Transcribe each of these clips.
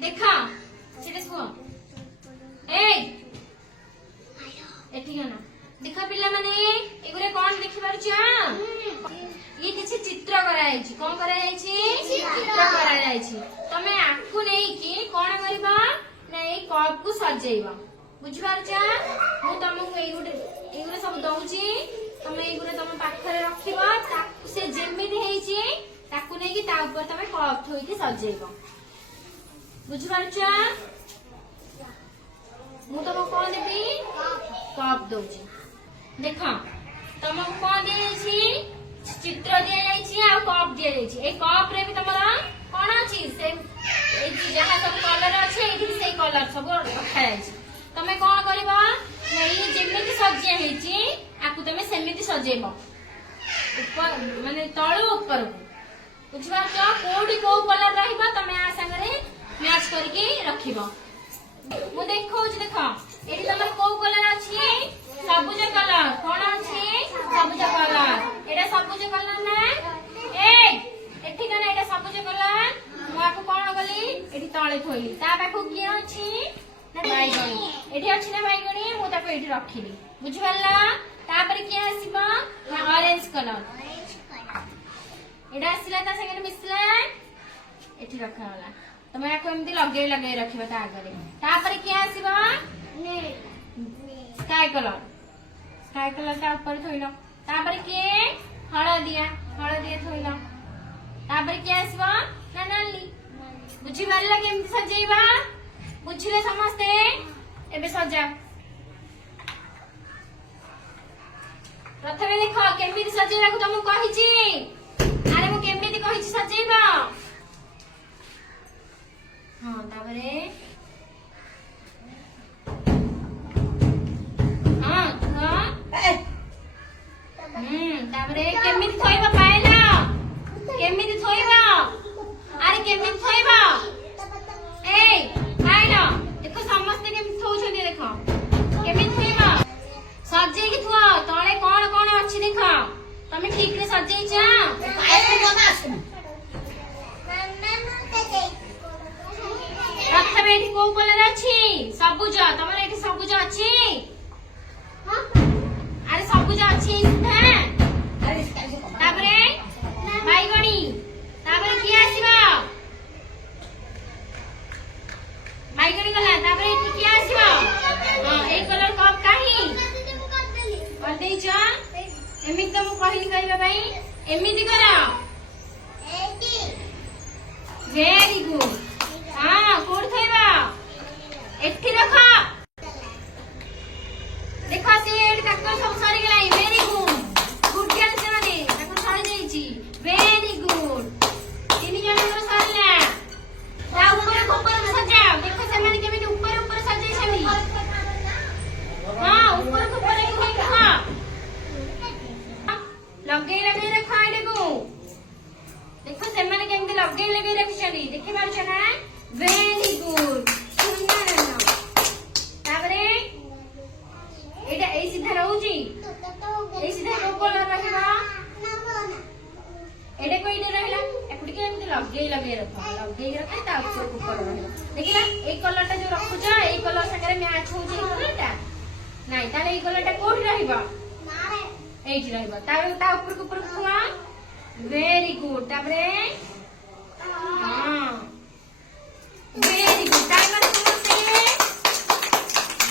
देखा सेटा सुआ ए एठी ना देखा पिल्ला माने एगुरे कोन देखि पारुछ ये किछि चित्र कराय छि कोन कराय छि चित्र कराय छि तमे आकु नै कि कोन करबा ना ए कप को सजेइबा बुझ पारुछ मु तुमको एगुरे सब दउछि तमे एगुरे तम पाखरे रखिबा ताकु से जेमिति हेइ छि ताकु नै कि ता ऊपर तमे कप थोइ कि सजेइबा बुझ पारुछ मु तुमको कोन देबी कप दउछि देखा तुमको कोन दे छि चित्र दिया जाई छि आ कप दिया जाई छि ए कप रे भी तमरा कोन अछि से ए जहा सब कलर अछि एठी से कलर सब रखा जाई छि तमे कोन करबा ये जेमिति सजिया हेइ छि आकु तमे सेमिति सजेबो ऊपर माने तळु ऊपर बुझबा तो कोडी को कलर रहिबा तमे आ संगरे मैच करके रखिबो मु देखौ छि देखा एठी तमर को कलर अछि सबुज कलर कोन अछि सबुज कलर एटा सबुज कलर ना ए एठी कने एटा सबुज कलर मु आको कोन गली एठी तळे थोइली ता पाखु की अछि ना बाईगणी एठी अछि ना बाईगणी मु ताको एठी रखिली बुझि परला तापर की आसीबा ना ऑरेंज कलर एटा आसीला ता संगे मिसला एठी रखा होला तमे आको एमती लगे लगे रखिबा ता आगरे तापर की आसीबा स्काई कलर ता ऊपर थोइलो तापर के हळदिया थोइलो तापर के आसीबा ना नाली बुझि परला केमती सजेइबा बुझिले समस्ते एबे सजा प्रथमे देखो केमती सजेइबा को तुमको कहि छी अरे मु केमती कहि छी सजेइबा हां तापरे तापरे केमिति थोइबा पाइला केमिति थोइबा अरे केमिति थोइबा ए पाइला देखो समस्त केमिति थोउछनी देखो केमिति थोइबा सजेई कि थुआ तळे कोन कोन अछि देखो तमे ठीक रे सजेई छ आइसे कोन आसु प्रथमे एठी को कलर अछि सबुज तमर एठी सबुज अछि हां अरे सबुज अछि सिधा तापरे बाईगणी तापरे की आसीबा बाईगणी कलर तापरे एठी की आसीबा हां ए कलर कप काहे कर देई छ एमिति त मु कहिली कहिबा भाई एमिति करा एटी वेरी गुड हां कोड थैबा एठी रखा देखा से एड तक सब सरी गेलाई वेरी गुड जन से माने तक सरी जाई छी वेरी गुड तीन जन को सरीला ता ऊपर सजाओ देखो से माने केमिति ऊपर सजाई छमी हां ऊपर के देखा लगे रखा आइले को देखो से माने केमिति लगे रखि छनी देखि मार छ ना वेरी गुड सुंदर ना ताबरे एटा ए सीधा रहउची ए सीधा को कलर रखबा एटा कोई ने रहला एपुडी के एमती लगे रखे ता ऊपर रहला देखिला ए कलर ता जो रखु छ ए कलर संगे मैच हो छी कलरटा नाही ताले ए कलरटा कोठी रहइबा मारे एज रहइबा ता ऊपर खुआ वेरी गुड ताबरे हां वेरी गुड टाइमर समझते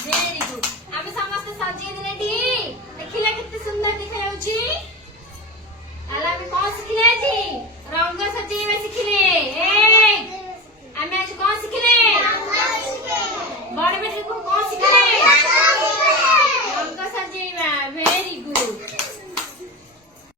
वेरी गुड आमे समस्त सजिए दिले दी देखिला कितने सुंदर दिखा जाउची आला आमे कोन सिखले छी रंग सजेइबे सिखले ए आमे आज कोन सिखले रंग सिखले बड़ बेटी को